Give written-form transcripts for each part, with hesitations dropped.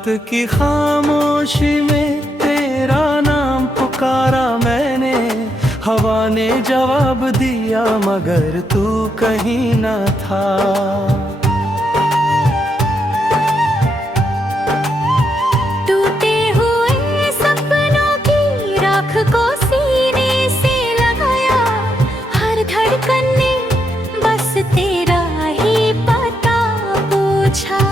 रात की खामोशी में तेरा नाम पुकारा मैंने। हवा ने जवाब दिया मगर तू कहीं न था। टूटे हुए सपनों की राख को सीने से लगाया। हर धड़कन ने बस तेरा ही पता पूछा।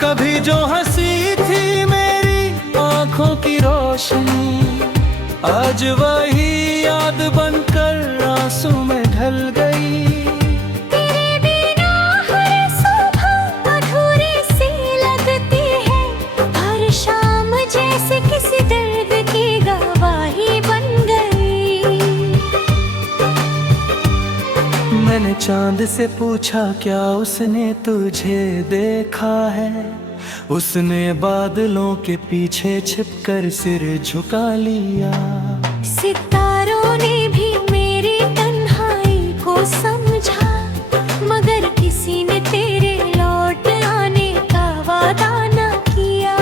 कभी जो हंसी थी मेरी आंखों की रोशनी, आज वही याद बनकर आंसू में ढल गई। तेरे बिना हर सुबह अधूरी सी लगती है। हर शाम जैसे किसी दर्द की गवाही बन गई। मैंने चांद से पूछा क्या उसने तुझे देखा है। उसने बादलों के पीछे छिपकर सिर झुका लिया। सितारों ने भी मेरी तन्हाई को समझा, मगर किसी ने तेरे लौट आने का वादा न किया।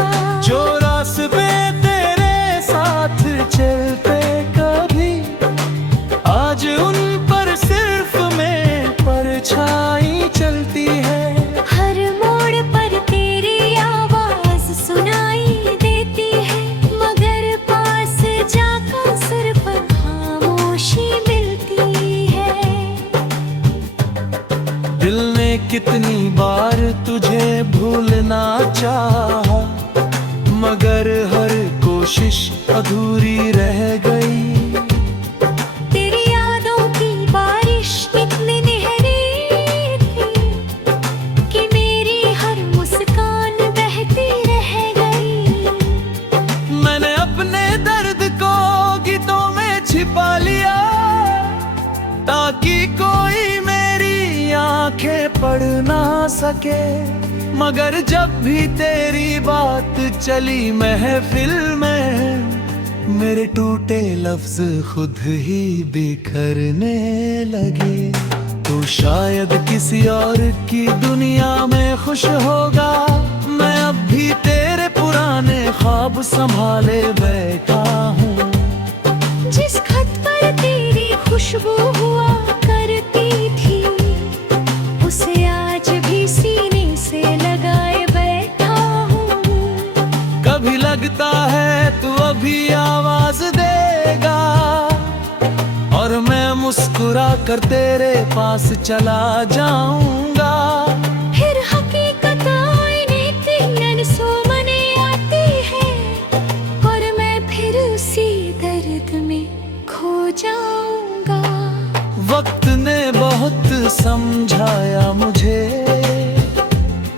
जो रास्ते तेरे साथ चलते कभी, आज उन पर सिर्फ मैं परछाई चलती है। हर मोड़ पर तेरी आवाज सुनाई देती है, मगर पास जाकर सिर पर खामोशी मिलती है। दिल ने कितनी बार तुझे भूलना चाहा, मगर हर कोशिश अधूरी रह गई। तेरी यादों की बारिश इतनी गहरी थी कि मेरी हर मुस्कान बहती रह गई। मैंने अपने दर्द को गीतों में छिपा लिया, ताकि कोई मेरी आंखें पढ़ ना सके। मगर जब भी तेरी बात चली महफिल में, मेरे टूटे लफ्ज खुद ही बिखरने लगे। तू शायद किसी और की दुनिया में खुश होगा, मैं अब भी तेरे पुराने ख्वाब संभाले बैठा हूँ। जिस खत पर तेरी खुशबू हुआ करती थी, उसे आज भी सीने से लगाए बैठा हूँ। कभी लगता है तू अभी आवाज देगा, और मैं मुस्कुरा कर तेरे पास चला जाऊंगा। फिर हकीकत आईने तीन सोमने आती है, और मैं फिर उसी दर्द में खो जाऊंगा। वक्त ने बहुत समझाया मुझे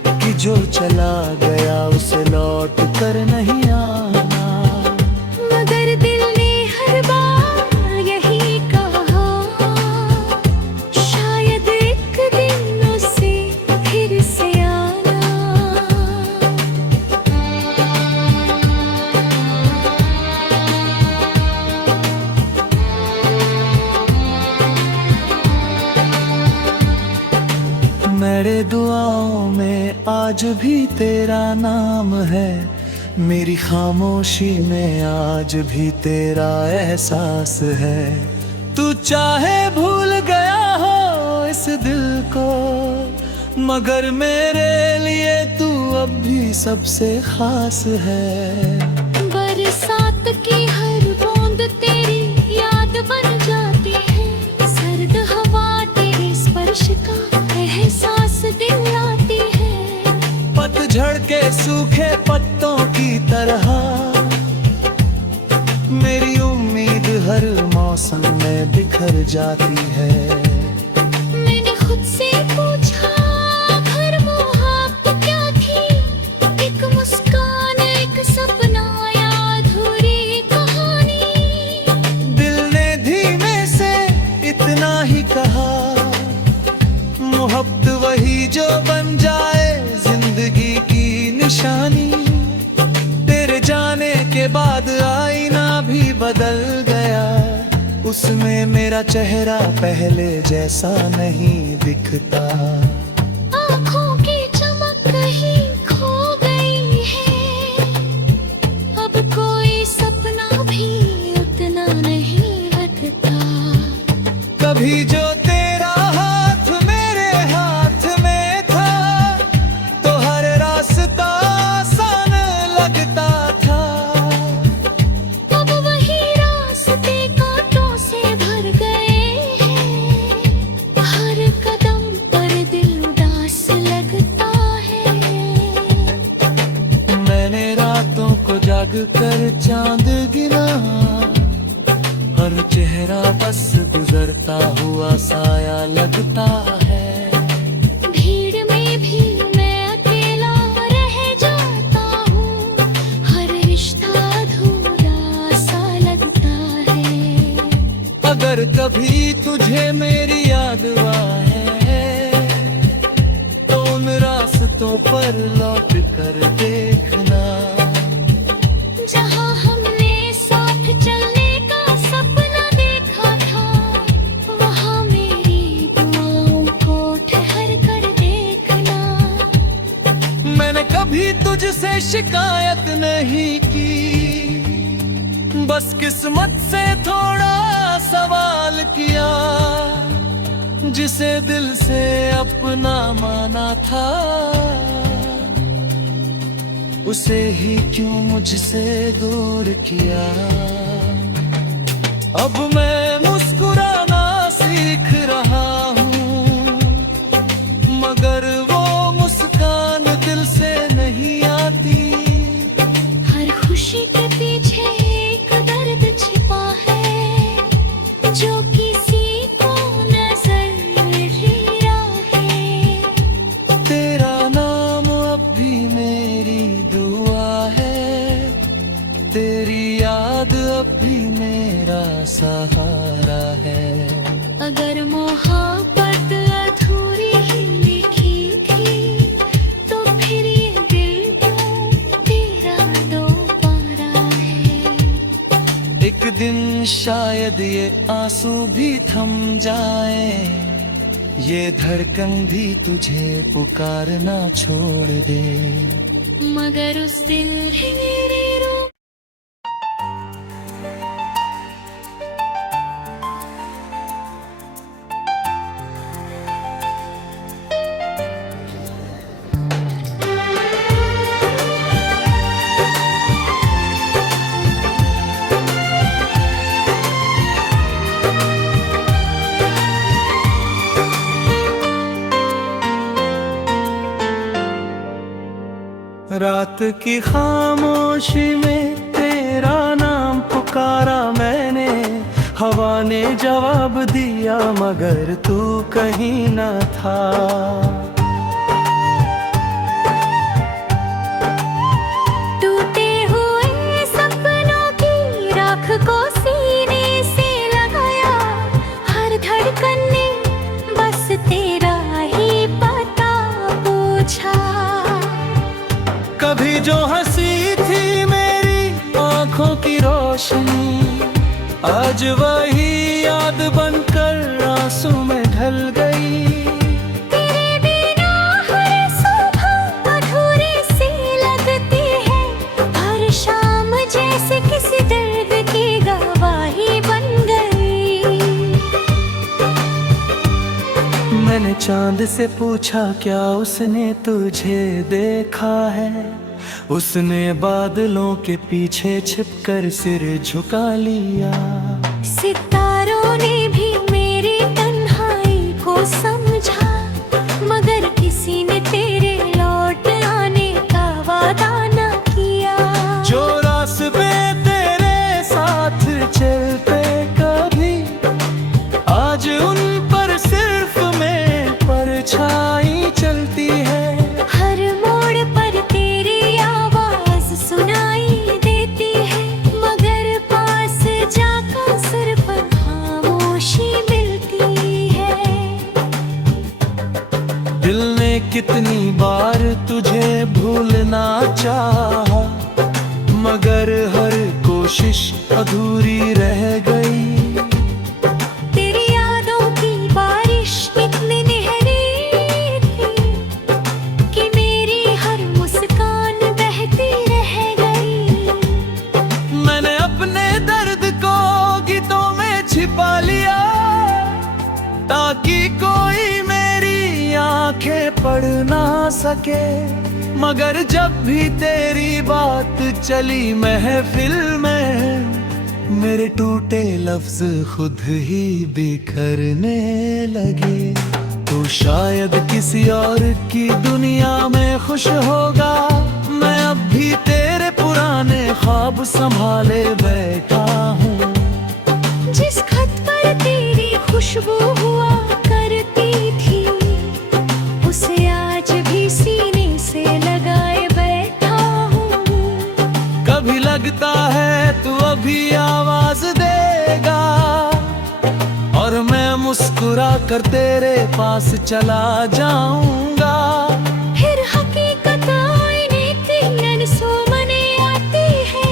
कि जो चला गया उसे लौट कर नहीं आना। मगर दिल ने हर बार यही कहा, शायद एक दिन उसे फिर से आना। मेरे दुआओं में आज भी तेरा नाम है। मेरी खामोशी में आज भी तेरा एहसास है। तू चाहे भूल गया हो इस दिल को, मगर मेरे लिए तू अब भी सबसे खास है। बरसात की हर बूंद तेरी याद बन जाती है। सर्द हवा तेरे स्पर्श का एहसास दिलाती है। पतझड़ के सूखे पत्तों की तरह मेरी उम्मीद हर मौसम में बिखर जाती है। मैंने खुद से पूछा हर मुहाबत क्या थी, एक मुस्कान एक सपना या अधूरी कहानी। दिल ने धीमे से इतना ही कहा, मोहब्बत वही जो बन जाए जिंदगी की निशानी। तेरे जाने के बाद आईना भी बदल गया, उसमें मेरा चेहरा पहले जैसा नहीं दिखता। आँखों की चमक कहीं खो गई लग कर चांद गिरा, हर चेहरा बस गुजरता हुआ साया लगता है। भीड़ में भी मैं अकेला रह जाता हूँ, हर रिश्ता अधूरा सा लगता है। अगर कभी तुझे मेरी याद आए तो उन रास्तों पर लौट कर देखना, जहाँ हमने साथ चलने का सपना देखा था, वहाँ मेरी दुआओं को ठहर कर देखना। मैंने कभी तुझसे शिकायत नहीं की, बस किस्मत से थोड़ा सवाल किया, जिसे दिल से अपना माना था उसे ही क्यों मुझसे दूर किया। अब मैं मुस्कुराना सीख रहा हूँ, मगर वो मुस्कान दिल से नहीं आती। हर खुशी के पीछे एक दर्द छिपा है, जो किसी को नजर नहीं है। तेरा नाम अब भी मेरी दुआ है, तेरी याद अब भी मेरा सहारा है। अगर मोहब्बत अधूरी ही लिखी थी, तो फिर ये दिल क्यों तेरा दोबारा है। एक दिन शायद ये आंसू भी थम जाए, ये धड़कन भी तुझे पुकारना छोड़ दे। मगर उस दिल ही मेरे रूप रात की खामोशी में तेरा नाम पुकारा मैंने, हवा ने जवाब दिया मगर तू कहीं न था। टूटे हुए सपनों की राख को सीने से लगाया, हर धड़कन ने बस तेरा ही पता पूछा। कभी जो हंसी थी मेरी आंखों की रोशनी, आज वही याद बनकर आंसू में ढल गई। तेरे बिना हर सुबह अधूरी सी लगती है, हर शाम जैसे किसी दर्द की गवाही बन गई। मैंने चांद से पूछा क्या उसने तुझे देखा है, उसने बादलों के पीछे छिपकर सिर झुका लिया। सितारों ने भी मेरी तन्हाई को समझा, मगर किसी ने तेरे लौट आने का वादा न किया। जो रास्ते तेरे साथ चलते कभी, आज उन पर सिर्फ मैं परछाई चलती है। हर मोड़ पर तेरी आवाज सुनाई देती है, मगर पास जाकर सिर्फ खामोशी मिलती है। दिल ने कितनी बार तुझे भूलना चाहा, मगर हर कोशिश अधूरी रह गई। तेरी यादों की बारिश इतनी गहरी थी कि मेरी हर मुस्कान बहती रह गई। मैंने अपने दर्द को गीतों में छिपा लिया, ताकि कोई मेरी आंखें पढ़ ना सके। मगर जब भी तेरी बात चली महफिल में, मेरे टूटे लफ्ज खुद ही बिखरने लगे। तो शायद किसी और की दुनिया में खुश होगा, मैं अब भी तेरे पुराने ख्वाब संभाले बैठा हूँ। जिस खत पर तेरी खुशबू हुआ करती थी, उसे आज भी सीने से लगाए बैठा हूँ। कभी लगता है तू अभी आवाज देगा, और मैं मुस्कुरा कर तेरे पास चला जाऊंगा। फिर हकीकत आईने तीन सोमने आती है,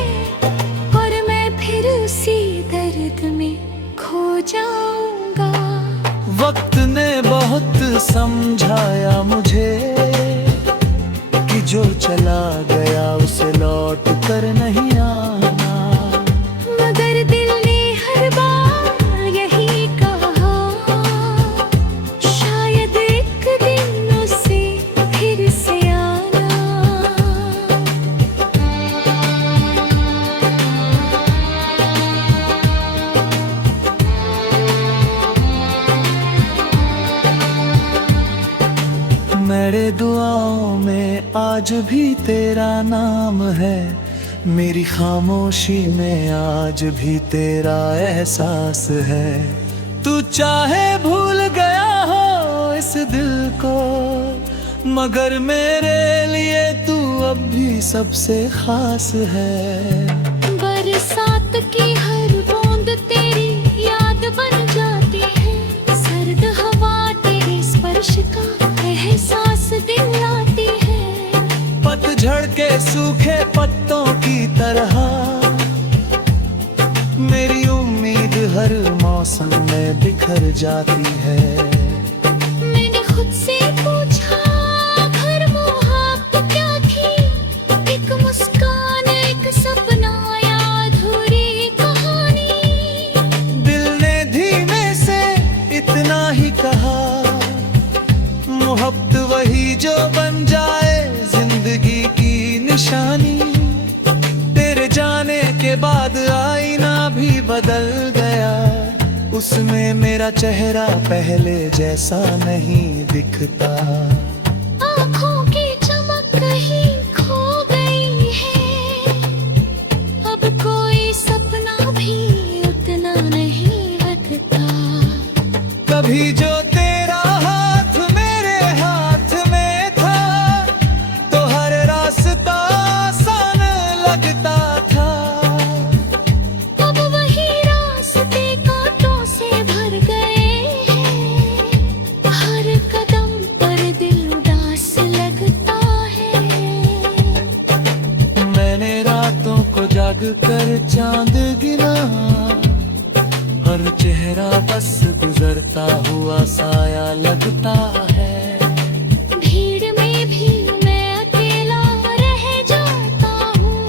और मैं फिर उसी दर्द में खो जाऊंगा। वक्त ने बहुत समझाया मुझे कि जो चला गया उसे लौट कर नहीं आना। मगर दिल ने हर बार यही कहा, शायद एक दिन उसे फिर से आना। मेरे दुआओं में आज भी तेरा नाम है, मेरी खामोशी में आज भी तेरा एहसास है। तू चाहे भूल गया हो इस दिल को, मगर मेरे लिए तू अब भी सबसे खास है। बरसात की हर बूंद तेरी याद बन जाती है, सर्द हवा तेरे स्पर्श का एहसास दिलाती है। पतझड़ के सूखे पत्तों की तरह मेरी उम्मीद हर मौसम में बिखर जाती है। मैंने खुद से पूछा, घर मोहब्बत क्या थी? एक मुस्कान, एक सपना या अधूरी कहानी। दिल ने धीमे से इतना ही कहा, मोहब्बत वही जो बन जाए जिंदगी की निशानी। तेरे जाने के बाद आईना भी बदल गया, उसमें मेरा चेहरा पहले जैसा नहीं दिखता। आँखों की चमक कहीं खो गई है, अब कोई सपना भी उतना नहीं लगता। कभी जो तेरा हाथ मेरे हाथ में था, तो हर रास्ता आसान लगता था। अब वही रास्ते कांटों से भर गए हैं, हर कदम पर दिल उदास लगता है। मैंने रातों को जाग कर चांद गिना, हर चेहरा बस गुजरता हुआ साया लगता है। भीड़ में भी मैं अकेला रह जाता हूँ,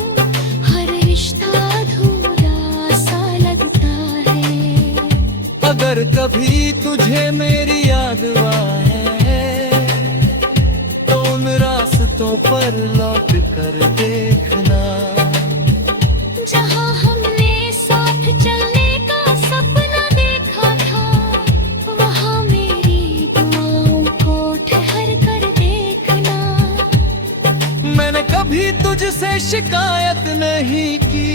हर रिश्ता अधूरा सा लगता है। अगर कभी तुझे मेरी याद आए, तो उन रास्तों पर लौट कर देखना, जहाँ हमने साथ चलने का सपना देखा था, वहाँ मेरी दुआओं को ठहर कर देखना। मैंने कभी तुझसे शिकायत नहीं की,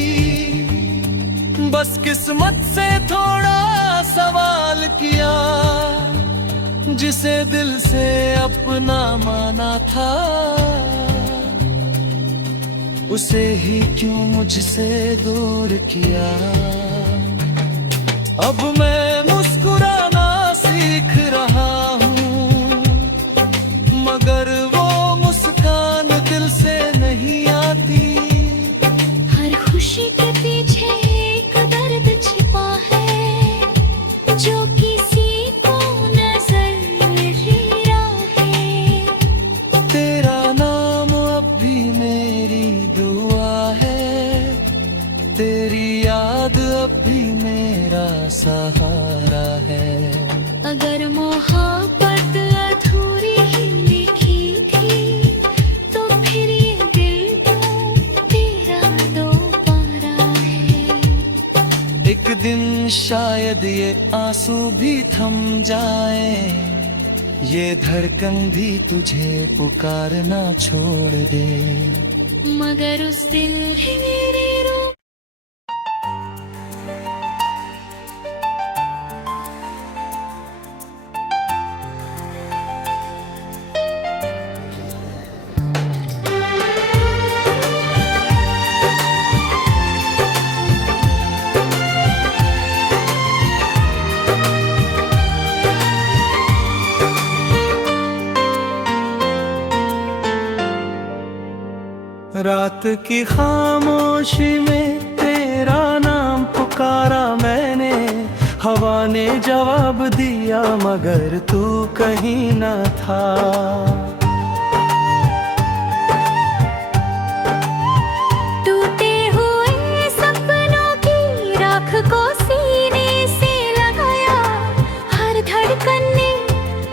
बस किस्मत से थोड़ा सवाल किया। जिसे दिल से अपना माना था, उसे ही क्यों मुझसे दूर किया। अब मैं मुस्कुराना सीख रहा हूँ, मगर वो मुस्कान दिल से नहीं आती। हर खुशी के पीछे एक दर्द छिपा है, जो किसी को नजर नहीं है। तेरा नाम अब भी मेरी दुआ है, तेरी याद अब भी मेरा सहारा है। अगर मोहब्बत अधूरी ही लिखी थी, तो फिर ये दिल तो तेरा दोबारा है। एक दिन शायद ये आंसू भी थम जाए, ये धड़कन भी तुझे पुकारना छोड़ दे। मगर मगर उस दिल ही मेरे रूप। रात की खामोशी में तेरा नाम पुकारा मैंने, हवा ने जवाब दिया मगर तू कहीं न था। टूटे हुए सपनों की राख को सीने से लगाया, हर धड़कन ने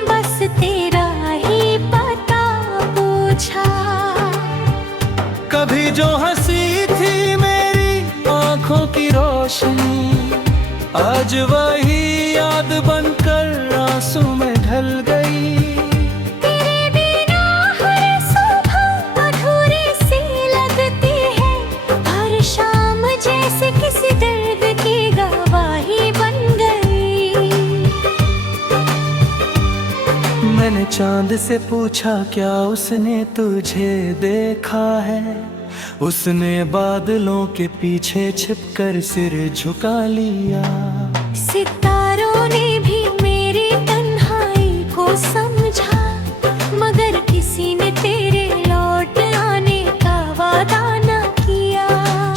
बस तेरा ही पता पूछा। कभी जो हंसी थी मेरी आंखों की रोशनी, आज वही याद बनकर आंसू में ढल गई। तेरे बिना हर सुबह अधूरी सी लगती है, हर शाम जैसे किसी दर्द की गवाही बन गई। मैंने चांद से पूछा क्या उसने तुझे देखा है, उसने बादलों के पीछे छिपकर सिर झुका लिया। सितारों ने भी मेरी तन्हाई को समझा, मगर किसी ने तेरे लौट आने का वादा न किया।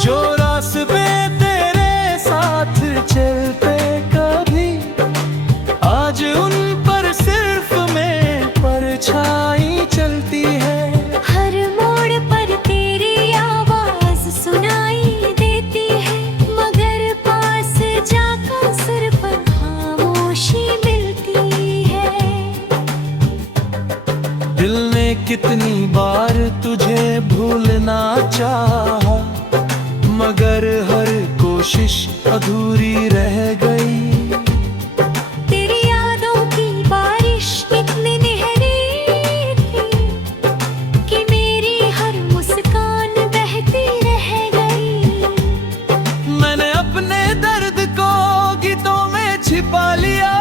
जो रास्ते तेरे साथ चलते कभी, आज उन पर सिर्फ मैं परछाई चलती है। हर मोड़ पर तेरी आवाज सुनाई देती है, मगर पास जाकर सिर पर खामोशी मिलती है। दिल ने कितनी बार तुझे भूलना चाहा, मगर हर कोशिश अधूरी रह गई। तेरी यादों की बारिश इतनी गहरी थी कि मेरी हर मुस्कान बहती रह गई। मैंने अपने दर्द को गीतों में छिपा लिया,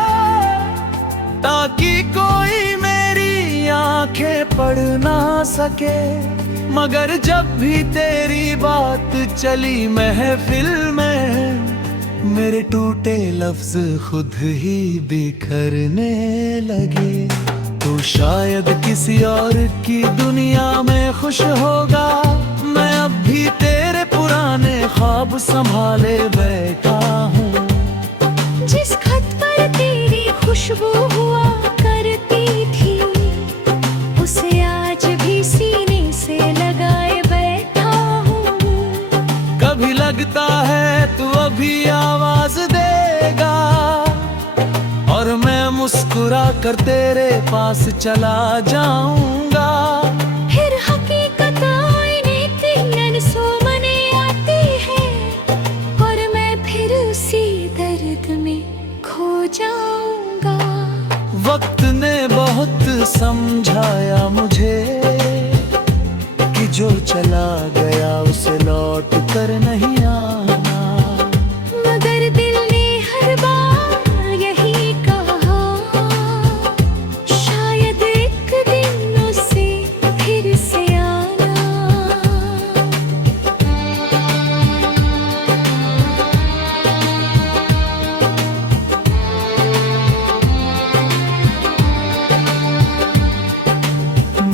ताकि कोई मेरी आंखें पढ़ ना सके। मगर जब भी तेरी बात चली महफिल में, मेरे टूटे लफ्ज खुद ही बिखरने लगे। तू शायद किसी और की दुनिया में खुश होगा, मैं अब भी तेरे पुराने ख्वाब संभाले बैठा हूँ। जिस खत पर तेरी खुशबू हुआ करती थी, उसे आज भी सीने से लगाए बैठा हूँ। कभी लगता है तू अभी आवाज देगा, और मैं मुस्कुरा कर तेरे पास चला जाऊंगा। फिर हकीकत आईने की अनसुमने आती है, और मैं फिर उसी दर्द में खो जाऊंगा। वक्त ने बहुत समझाया मुझे कि जो चला गया उसे लौट कर नहीं आना, मगर दिल ने हर बार यही कहा, शायद एक दिन उसे फिर से आना।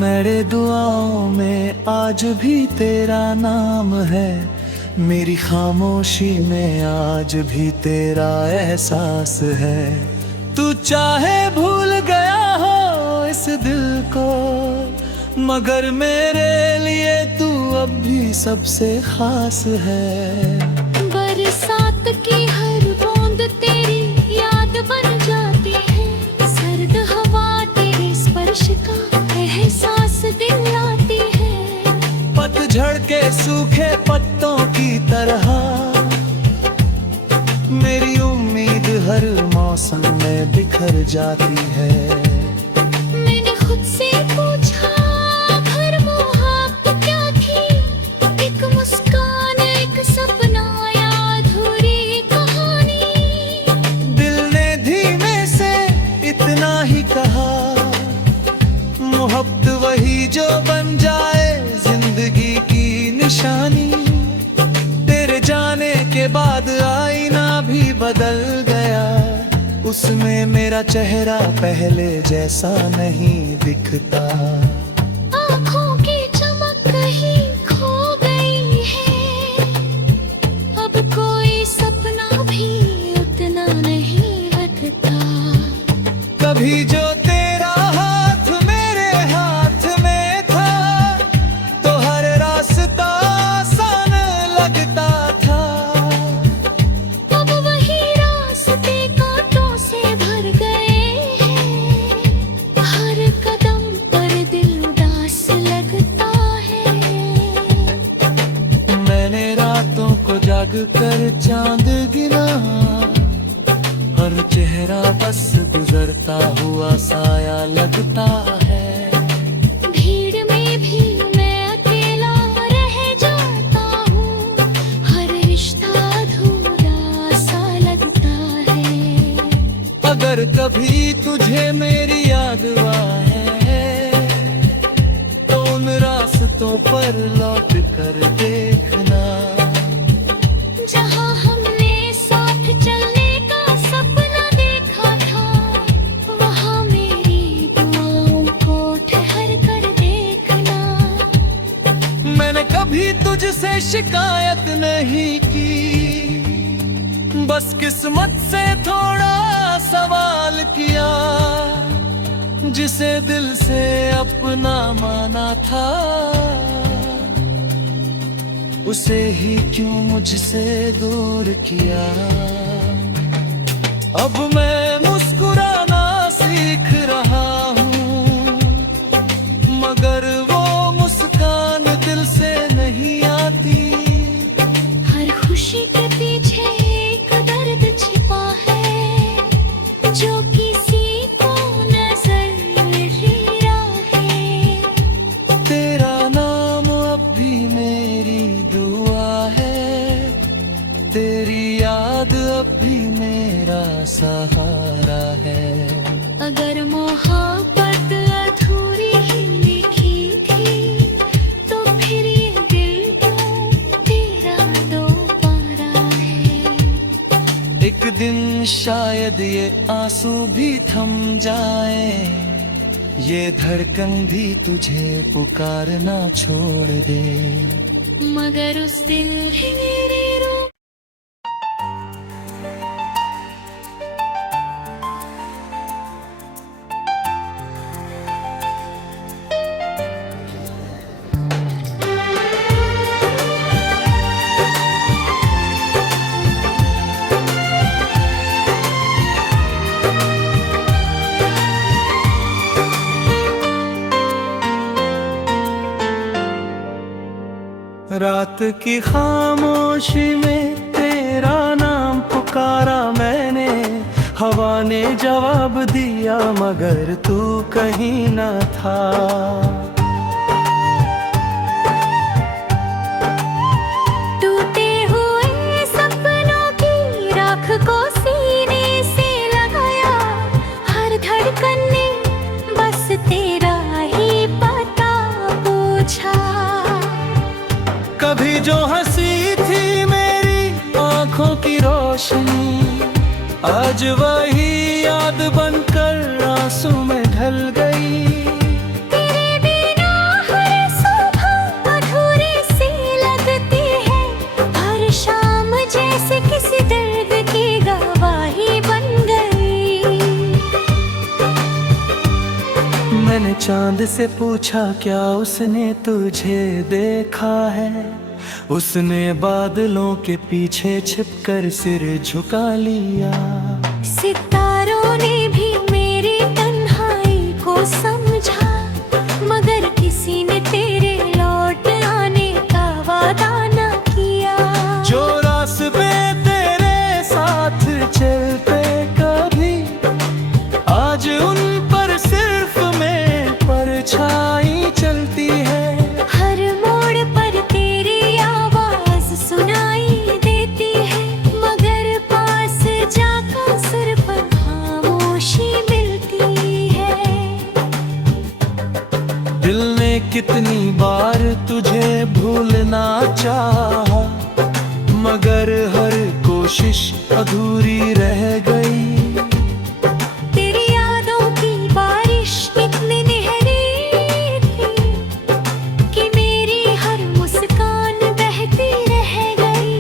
मेरे दुआओं में आज भी तेरा नाम है, मेरी खामोशी में आज भी तेरा एहसास है। तू चाहे भूल गया हो इस दिल को, मगर मेरे लिए तू अब भी सबसे खास है। बरसात की हर बूंद तेरी याद बन जाती है, सर्द हवा तेरे स्पर्श का एहसास दिलाती है। पतझड़ के सूखे पत्तों की तरह मेरी उम्मीद हर मौसम में बिखर जाती है। मैंने खुद से पूछा, हर मुहाबत क्या थी, उसके बाद आईना भी बदल गया, उसमें मेरा चेहरा पहले जैसा नहीं दिखता। आँखों की चमक कहीं खो गई है, अब कोई सपना भी उतना नहीं हटता। कभी जो तेरा हाथ मेरे हाथ में था, तो हर रास्ता आसान लगता था। अब वही रास्ते कांटों से भर गए हैं, हर कदम पर दिल उदास लगता है। मैंने रातों को जाग कर चांद गिना, हर चेहरा बस गुजरता हुआ साया लगता है। भीड़ में भी मैं अकेला रह जाता हूँ, हर रिश्ता अधूरा सा लगता है। अगर कभी तुझे मेरी याद आए, तो उन रास्तों पर लौट कर देखना, जहाँ हमने साथ चलने का सपना देखा था, वहाँ मेरी दुआओं को ठहर कर देखना। मैंने कभी तुझसे शिकायत नहीं की, बस किस्मत से थोड़ा सवाल किया। जिसे दिल से अपना माना था, उसे ही क्यों मुझसे दूर किया। अब मैं मुस्कुराना सीख रहा हूँ, मगर वो मुस्कान दिल से नहीं आती। हर खुशी के पीछे एक दर्द छिपा है, जो किसी को नजर नहीं है। तेरा नाम अब भी मेरी दुआ है, तेरी याद अब भी मेरा सहारा है। अगर मोहब्बत अधूरी ही लिखी थी, तो फिर ये दिल क्यों तेरा दोबारा है। एक दिन शायद ये आंसू भी थम जाए, ये धड़कन भी तुझे पुकारना छोड़ दे। मगर उस दिल ही मेरे रूप रात की खामोशी में तेरा नाम पुकारा मैंने, हवा ने जवाब दिया मगर तू कहीं न था। टूटे हुए सपनों की राख को सीने से लगाया, हर धड़कन ने बस तेरा ही पता पूछा। कभी जो हंसी थी मेरी आंखों की रोशनी, आज वही याद बनकर आंसू में ढल गई। तेरे बिना हर सुबह अधूरी सी लगती है, हर शाम जैसे किसी दर्द की गवाही बन गई। मैंने चांद से पूछा क्या उसने तुझे देखा है, उसने बादलों के पीछे छिपकर सिर झुका लिया। सितारों ने भी मेरी तन्हाई को समझा, मगर किसी ने तेरे लौट आने का वादा न किया। जो रास्ते तेरे साथ चलते कभी, आज उन पर सिर्फ मैं परछाई चलती है। हर मोड़ पर तेरी आवाज सुनाई देती है, मगर पास जाकर सिर पर खामोशी मिलती है। कोशिश अधूरी रह गई। तेरी यादों की बारिश इतनी गहरी थी कि मेरी हर मुस्कान बहती रह गई।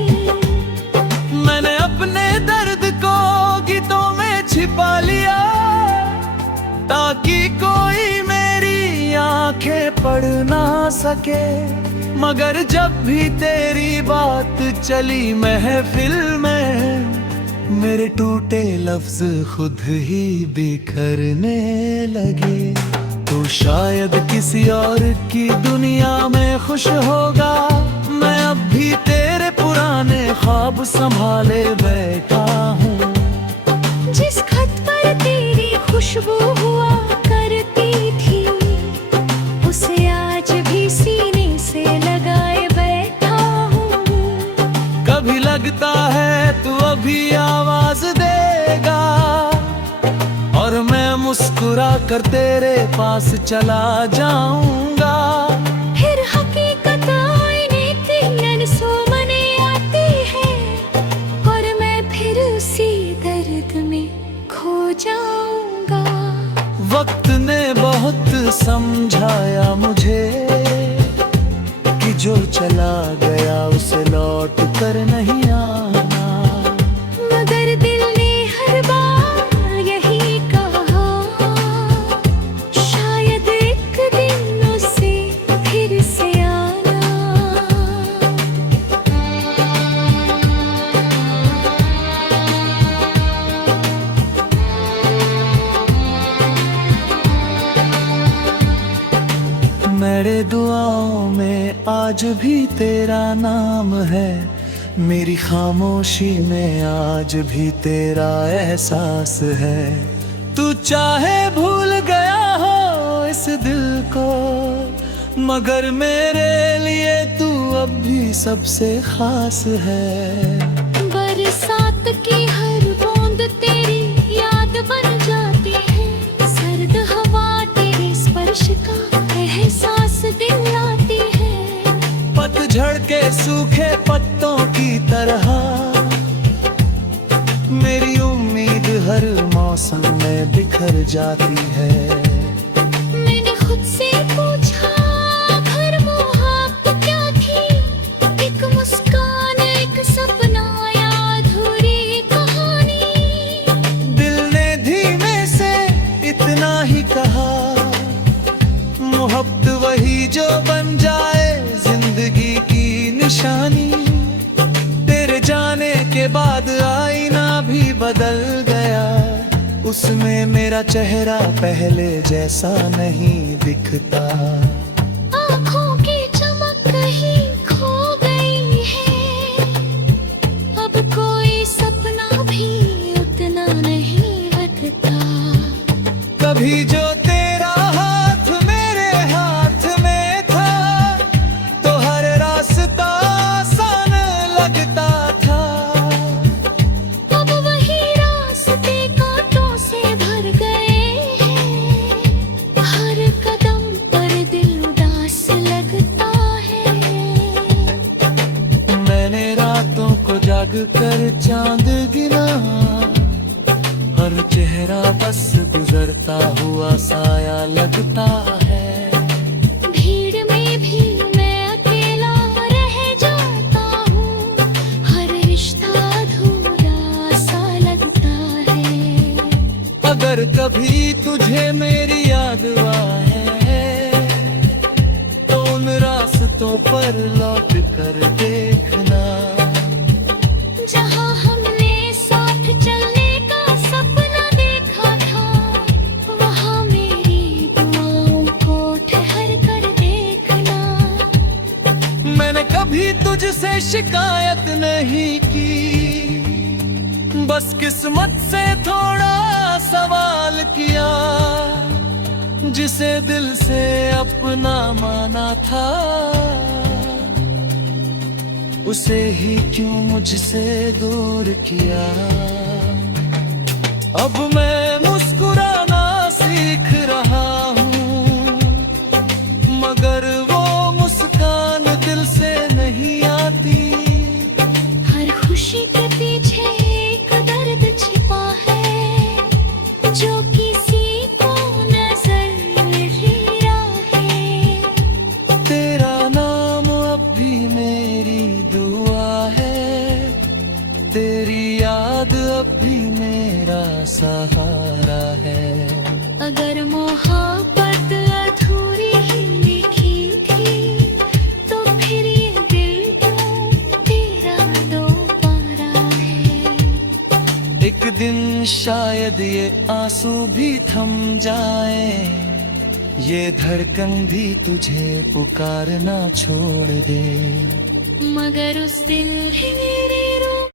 मैंने अपने दर्द को गीतों में छिपा लिया ताकि कोई मेरी आंखें पढ़ ना सके। मगर जब भी तेरी बात चली महफिल में, मेरे टूटे लफ्ज खुद ही बिखरने लगे। तो शायद किसी और की दुनिया में खुश होगा, मैं अब भी तेरे पुराने ख्वाब संभाले बैठा हूँ। जिस खत पर तेरी खुशबू हुआ करती थी, उसे आज भी सीने से लगाए बैठा हूँ। कभी लगता है तू अभी आवाज देगा और मैं मुस्कुरा कर तेरे पास चला जाऊंगा। फिर हकीकत आईने की अनसुमने आती है और मैं फिर उसी दर्द में खो जाऊंगा। वक्त ने बहुत समझाया मुझे कि जो चला गया उसे लौट कर नहीं आना। मगर दिल ने हर बार यही कहा, शायद एक दिन उसे फिर से आना। मेरे दुआओं में आज भी तेरा नाम है, मेरी खामोशी में आज भी तेरा एहसास है। तू चाहे भूल गया हो इस दिल को, मगर मेरे लिए तू अब भी सबसे खास है। बरसात की हर बूंद तेरी याद बन जाती है, सर्द हवा तेरे स्पर्श का एहसास दिलाती है। पतझड़ के सूखे पत्तों की तरह मेरी उम्मीद हर मौसम में बिखर जाती है। मैंने खुद से पूछा हर मोहब्बत क्या थी, एक मुस्कान, एक सपना या अधूरी कहानी। दिल ने धीमे से इतना ही कहा, मोहब्बत वही जो बन जाए जिंदगी की निशानी। तेरे जाने के बाद आईना भी बदल गया, उसमें मेरा चेहरा पहले जैसा नहीं दिखता। आँखों की चमक कहीं खो गई है, अब कोई सपना भी उतना नहीं हटता। कभी जो तेरा हाथ मेरे हाथ में था, तो हर रास्ता आसान लगता था। अब वही रास्ते कांटों से भर गए हैं, हर कदम पर दिल उदास लगता है। मैंने रातों को जाग कर चांद गिना, हर चेहरा बस गुजरता हुआ साया लगता है। भीड़ में भी मैं अकेला रह जाता हूँ, हर रिश्ता अधूरा सा लगता है। अगर कभी तुझे मेरी याद आए, तो उन रास्तों पर लौट कर देखना, जहाँ हमने साथ चलने का सपना देखा था, वहाँ मेरी दुआओं को ठहर कर देखना। मैंने कभी तुझसे शिकायत नहीं की, बस किस्मत से थोड़ा सवाल किया। जिसे दिल से अपना माना था, उसे ही क्यों मुझसे दूर किया। अब मैं मुस्कुराना सीख रहा हूँ, मगर वो मुस्कान दिल से नहीं आती। हर खुशी के पीछे सहारा है। अगर मोहब्बत अधूरी ही लिखी थी तो फिर ये दिल क्यों तेरा दोबारा है। एक दिन शायद ये आंसू भी थम जाए, ये धड़कन भी तुझे पुकारना छोड़ दे। मगर उस दिल ही मेरे